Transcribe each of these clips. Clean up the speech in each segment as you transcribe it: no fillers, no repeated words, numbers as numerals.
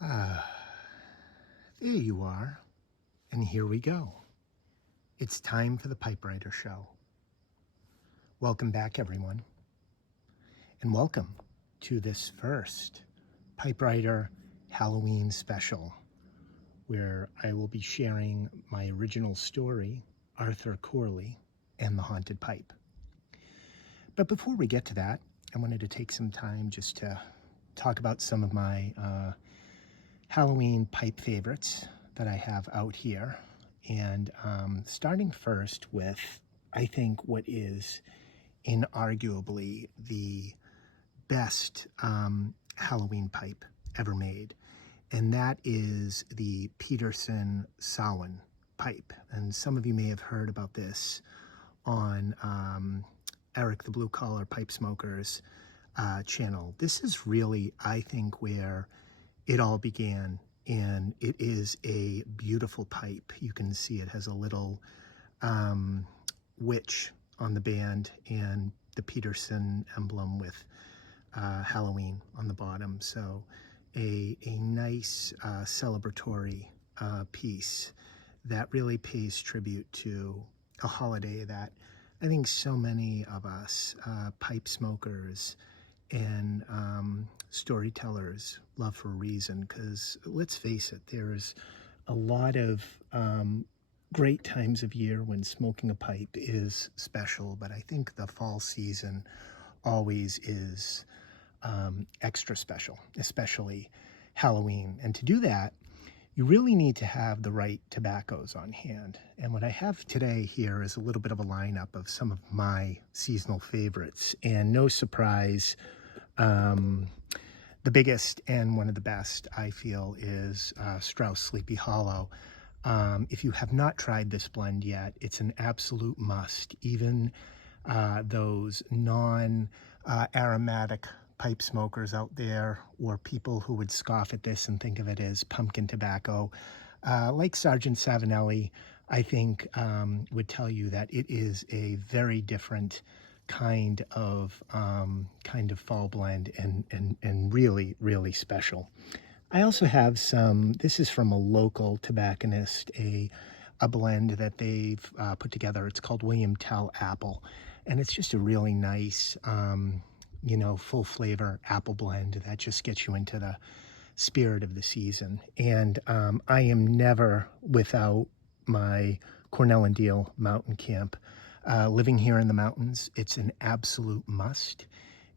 Ah, there you are. And here we go. It's time for the Pipe Writer Show. Welcome back, everyone. And welcome to this first Pipe Writer Halloween special, where I will be sharing my original story, Arthur Corley and the Haunted Pipe. But before we get to that, I wanted to take some time just to talk about some of my Halloween pipe favorites that I have out here. And starting first with, I think, what is inarguably the best Halloween pipe ever made. And that is the Peterson Samhain pipe. And some of you may have heard about this on Eric the Blue Collar Pipe Smokers channel. This is really, I think, where it all began, and it is a beautiful pipe. You can see it has a little witch on the band and the Peterson emblem with Halloween on the bottom. So a nice celebratory piece that really pays tribute to a holiday that I think so many of us pipe smokers and storytellers love for a reason, because let's face it, there's a lot of great times of year when smoking a pipe is special, but I think the fall season always is extra special, especially Halloween. And to do that, you really need to have the right tobaccos on hand. And what I have today here is a little bit of a lineup of some of my seasonal favorites. And no surprise, the biggest and one of the best, I feel, is Strauss Sleepy Hollow. If you have not tried this blend yet, it's an absolute must. Even those non-aromatic pipe smokers out there, or people who would scoff at this and think of it as pumpkin tobacco, like Sergeant Savinelli, I think would tell you that it is a very different kind of fall blend, and really, really special. I also have some, this is from a local tobacconist, a blend that they've put together. It's called William Tell Apple, and it's just a really nice full flavor apple blend that just gets you into the spirit of the season. And I am never without my Cornell and Deal Mountain Camp. Living here in the mountains, it's an absolute must,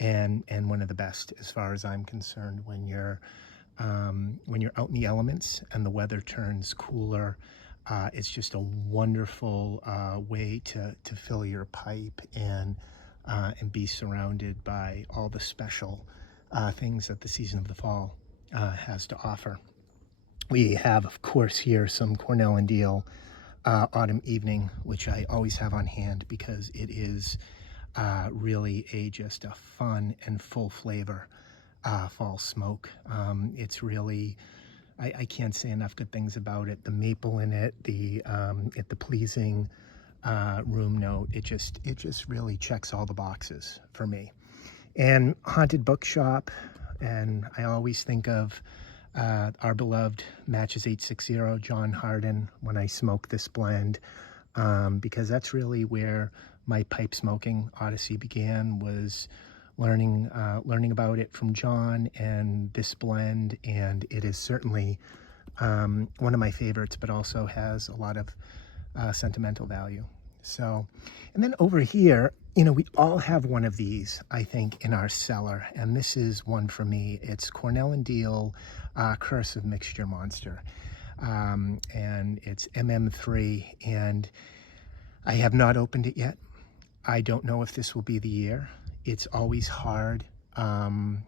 and one of the best as far as I'm concerned. When you're out in the elements and the weather turns cooler, it's just a wonderful way to fill your pipe and be surrounded by all the special things that the season of the fall has to offer. We have, of course, here some Cornell and Deal Autumn Evening, which I always have on hand because it is really just a fun and full flavor fall smoke. It's really, I can't say enough good things about it. The maple in it, the pleasing room note, it just really checks all the boxes for me. And Haunted Bookshop, and I always think of our beloved Matches 860, John Harden, when I smoke this blend, because that's really where my pipe smoking odyssey began, was learning about it from John and this blend. And it is certainly one of my favorites, but also has a lot of sentimental value. So, and then over here, we all have one of these, I think, in our cellar, and this is one for me. It's Cornell and Deal Curse of Mixture Monster, and it's MM3, and I have not opened it yet. I don't know if this will be the year. It's always hard to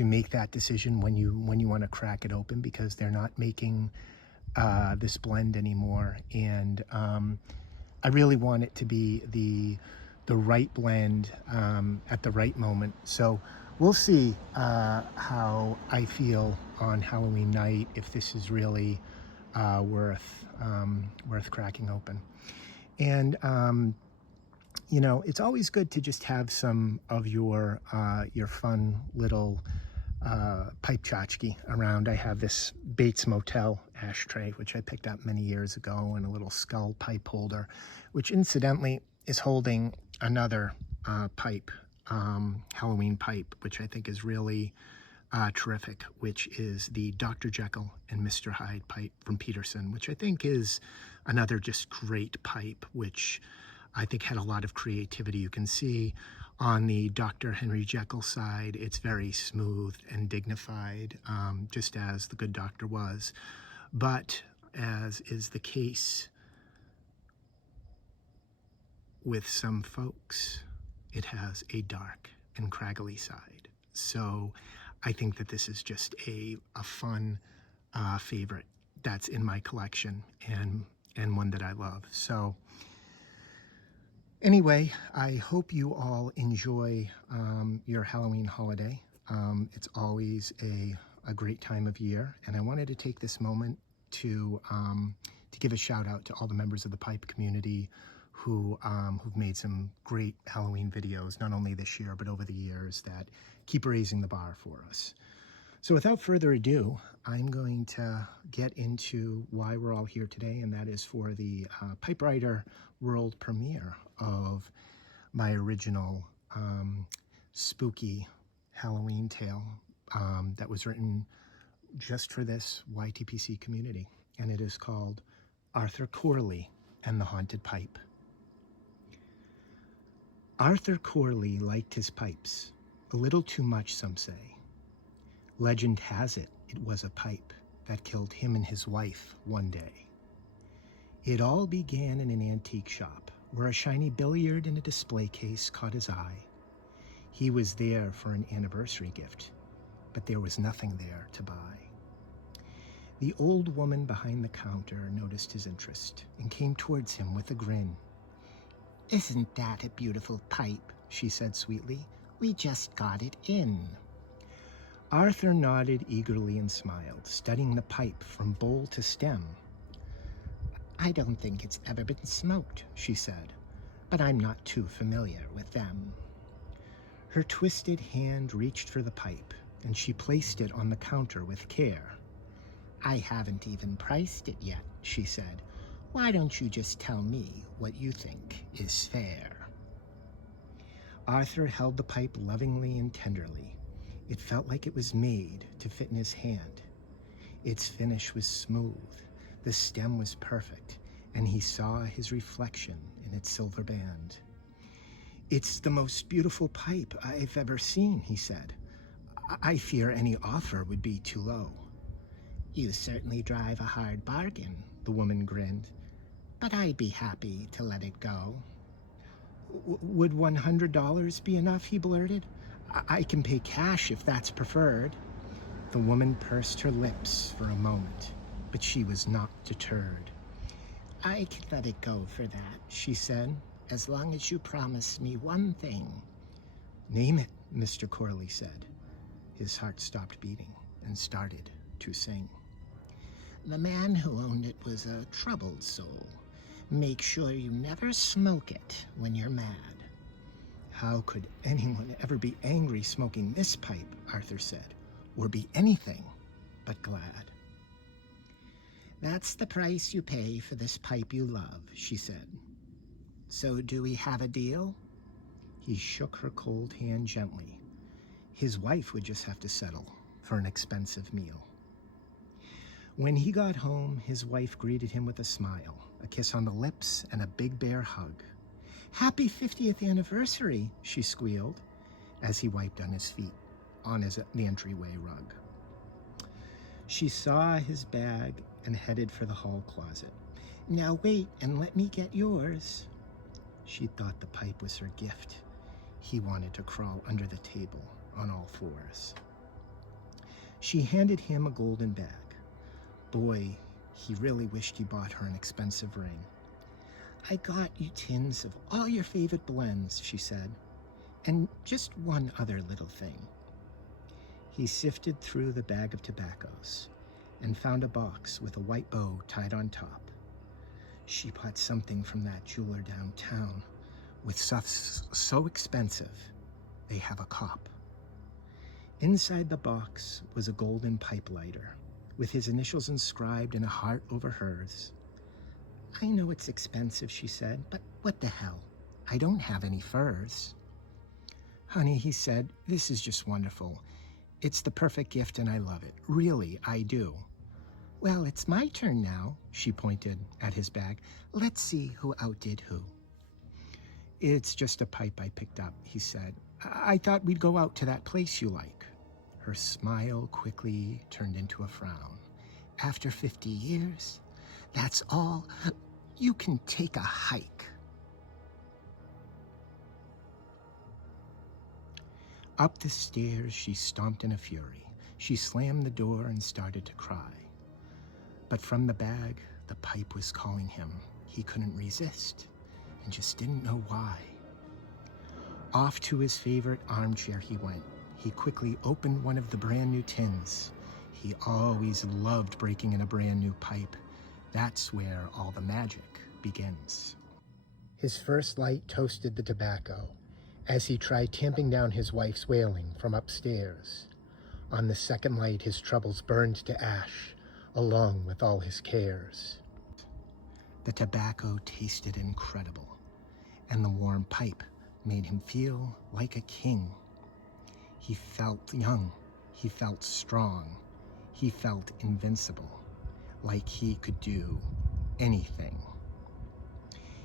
make that decision when you want to crack it open, because they're not making this blend anymore, and I really want it to be the right blend at the right moment. So we'll see how I feel on Halloween night, if this is really worth cracking open. And it's always good to just have some of your fun little pipe tchotchke around. I have this Bates Motel ashtray, which I picked up many years ago, and a little skull pipe holder, which incidentally is holding another pipe, Halloween pipe, which I think is really terrific, which is the Dr. Jekyll and Mr. Hyde pipe from Peterson, which I think is another just great pipe, which I think had a lot of creativity. You can see on the Dr. Henry Jekyll side, it's very smooth and dignified, just as the good doctor was. But as is the case with some folks, it has a dark and craggly side. So I think that this is just a fun favorite that's in my collection, and one that I love. So anyway, I hope you all enjoy your Halloween holiday. It's always a great time of year, and I wanted to take this moment to give a shout out to all the members of the pipe community who've made some great Halloween videos, not only this year, but over the years, that keep raising the bar for us. So without further ado, I'm going to get into why we're all here today, and that is for the Pipe Writer world premiere of my original spooky Halloween tale that was written just for this YTPC community, and it is called Arthur Corley and the Haunted Pipe. Arthur Corley liked his pipes, a little too much, some say. Legend has it was a pipe that killed him and his wife one day. It all began in an antique shop where a shiny billiard in a display case caught his eye. He was there for an anniversary gift, but there was nothing there to buy. The old woman behind the counter noticed his interest and came towards him with a grin. "Isn't that a beautiful pipe?" she said sweetly. "We just got it in." Arthur nodded eagerly and smiled, studying the pipe from bowl to stem. "I don't think it's ever been smoked," she said, "but I'm not too familiar with them." Her twisted hand reached for the pipe, and she placed it on the counter with care. "I haven't even priced it yet," she said. "Why don't you just tell me what you think is fair?" Arthur held the pipe lovingly and tenderly. It felt like it was made to fit in his hand. Its finish was smooth, the stem was perfect, and he saw his reflection in its silver band. "It's the most beautiful pipe I've ever seen," he said. "I fear any offer would be too low." "You certainly drive a hard bargain," the woman grinned, "but I'd be happy to let it go." "Would $100 be enough?" he blurted. I can pay cash if that's preferred." The woman pursed her lips for a moment, but she was not deterred. "I can let it go for that," she said, "as long as you promise me one thing." "Name it," Mr. Corley said. His heart stopped beating and started to sing. "The man who owned it was a troubled soul. Make sure you never smoke it when you're mad." "How could anyone ever be angry smoking this pipe?" Arthur said, "or be anything but glad." "That's the price you pay for this pipe you love," she said. "So do we have a deal?" He shook her cold hand gently. His wife would just have to settle for an expensive meal. When he got home, his wife greeted him with a smile, a kiss on the lips, and a big bear hug. "Happy 50th anniversary," she squealed, as he wiped on his feet on the entryway rug. She saw his bag and headed for the hall closet. "Now wait and let me get yours." She thought the pipe was her gift. He wanted to crawl under the table on all fours. She handed him a golden bag. Boy, he really wished he bought her an expensive ring. "I got you tins of all your favorite blends," she said, "and just one other little thing." He sifted through the bag of tobaccos and found a box with a white bow tied on top. She bought something from that jeweler downtown with stuff so expensive they have a cop. Inside the box was a golden pipe lighter, with his initials inscribed in a heart over hers. "I know it's expensive," she said, "but what the hell? I don't have any furs." "Honey," he said, "this is just wonderful. It's the perfect gift and I love it. Really, I do." "Well, it's my turn now," she pointed at his bag. "Let's see who outdid who." "It's just a pipe I picked up," he said. I thought we'd go out to that place you like." Her smile quickly turned into a frown. "After 50 years? That's all? You can take a hike." Up the stairs, she stomped in a fury. She slammed the door and started to cry. But from the bag, the pipe was calling him. He couldn't resist and just didn't know why. Off to his favorite armchair he went. He quickly opened one of the brand new tins. He always loved breaking in a brand new pipe. That's where all the magic begins. His first light toasted the tobacco as he tried tamping down his wife's wailing from upstairs. On the second light, his troubles burned to ash, along with all his cares. The tobacco tasted incredible, and the warm pipe made him feel like a king. He felt young, he felt strong, he felt invincible, like he could do anything.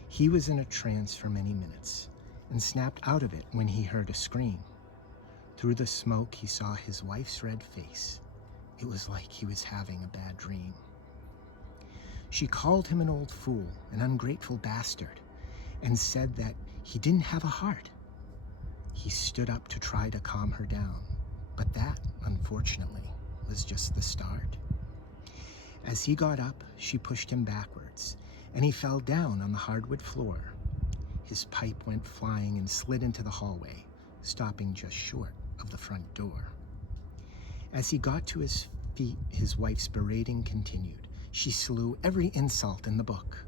He was in a trance for many minutes and snapped out of it when he heard a scream. Through the smoke, he saw his wife's red face. It was like he was having a bad dream. She called him an old fool, an ungrateful bastard, and said that he didn't have a heart. He stood up to try to calm her down, but that, unfortunately, was just the start. As he got up, she pushed him backwards, and he fell down on the hardwood floor. His pipe went flying and slid into the hallway, stopping just short of the front door. As he got to his feet, his wife's berating continued. She slew every insult in the book.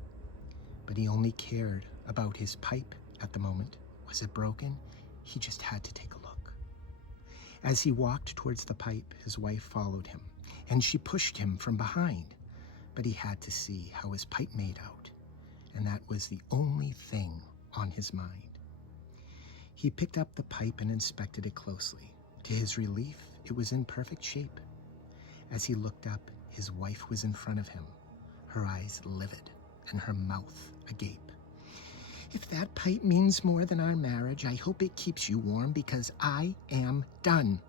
But he only cared about his pipe at the moment. Was it broken? He just had to take a look. As he walked towards the pipe, his wife followed him, and she pushed him from behind. But he had to see how his pipe made out, and that was the only thing on his mind. He picked up the pipe and inspected it closely. To his relief, it was in perfect shape. As he looked up, his wife was in front of him, her eyes livid and her mouth agape. "If that pipe means more than our marriage, I hope it keeps you warm because I am done."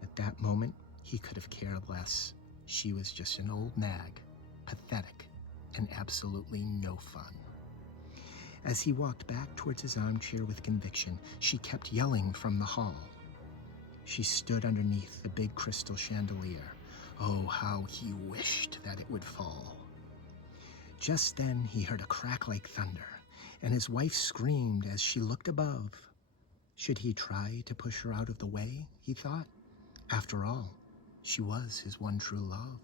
At that moment, he could have cared less. She was just an old nag, pathetic, and absolutely no fun. As he walked back towards his armchair with conviction, she kept yelling from the hall. She stood underneath the big crystal chandelier. Oh, how he wished that it would fall. Just then, he heard a crack like thunder, and his wife screamed as she looked above. Should he try to push her out of the way, he thought? After all, she was his one true love.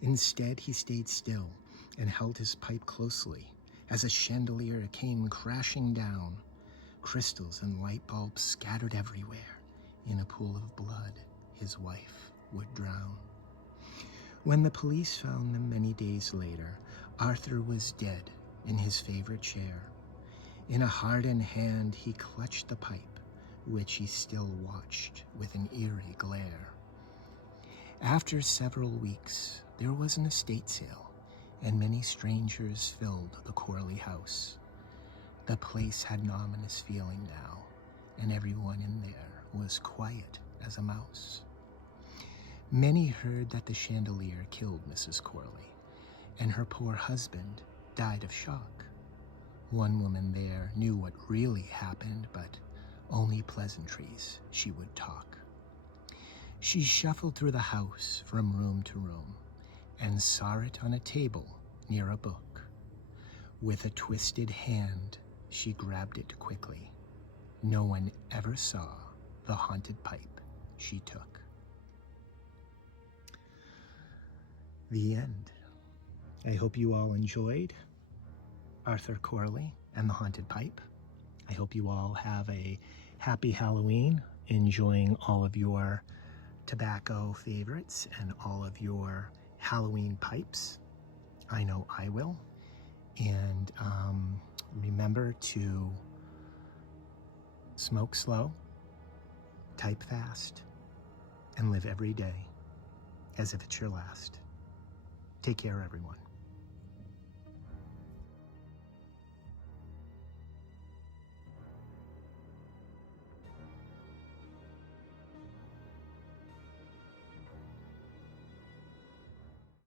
Instead, he stayed still and held his pipe closely as a chandelier came crashing down. Crystals and light bulbs scattered everywhere. In a pool of blood, his wife would drown. When the police found them many days later, Arthur was dead in his favorite chair. In a hardened hand, he clutched the pipe, which he still watched with an eerie glare. After several weeks, there was an estate sale, and many strangers filled the Corley house. The place had an ominous feeling now, and everyone in there was quiet as a mouse. Many heard that the chandelier killed Mrs. Corley, and her poor husband died of shock. One woman there knew what really happened, but only pleasantries she would talk. She shuffled through the house from room to room and saw it on a table near a book. With a twisted hand, she grabbed it quickly. No one ever saw the haunted pipe she took. The end. I hope you all enjoyed Arthur Corley and the Haunted Pipe. I hope you all have a happy Halloween enjoying all of your tobacco favorites and all of your Halloween pipes. I know I will. And remember to smoke slow, type fast, and live every day as if it's your last. Take care, everyone.